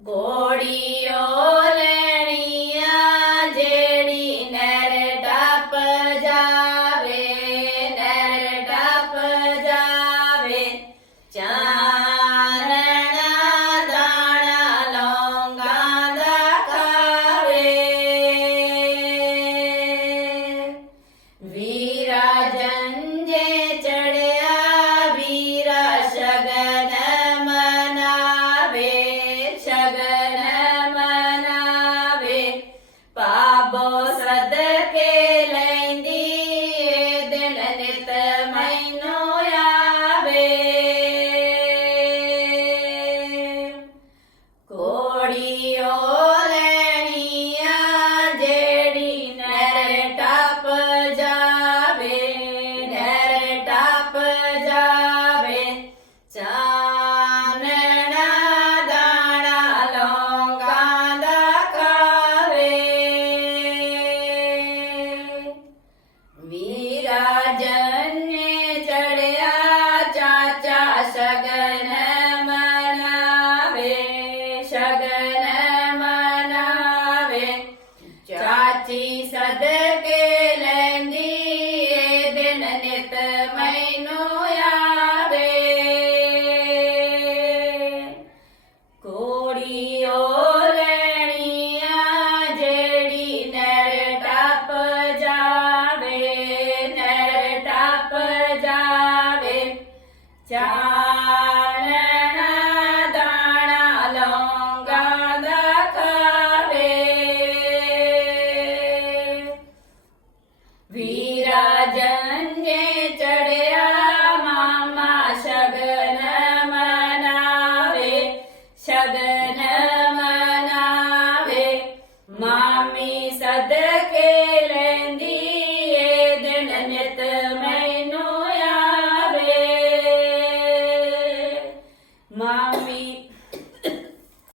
ਘੋੜੀਓ ਲੈਣੀਆਂ ਜਿਹੜੀ ਨਹਿਰ ਟੱਪ ਜਾਵੇ, ਨਹਿਰ ਟੱਪ ਜਾਵੇ। ਚਾਨਣਾ ਦਾਣਾ ਲੌਂਗਾ ਦਾ ਖਾਵੇ ਵੀਰਾ கோடி ਚਾਚੀ ਸਦ ਕੇ ਲੈਂਦੀ ਏ ਦਿਨ ਨਿਤ ਮੈਨੂੰ ਆਵੇ ਕੋੜੀਓ ਲੈਣੀਆਂ ਜਿਹੜੀ ਨਹਿਰ ਟੱਪ ਜਾਵੇ, ਨਹਿਰ ਟੱਪ ਜਾਵੇ। ਚਾਨਣਾ સદન મનાવે મામી સદકે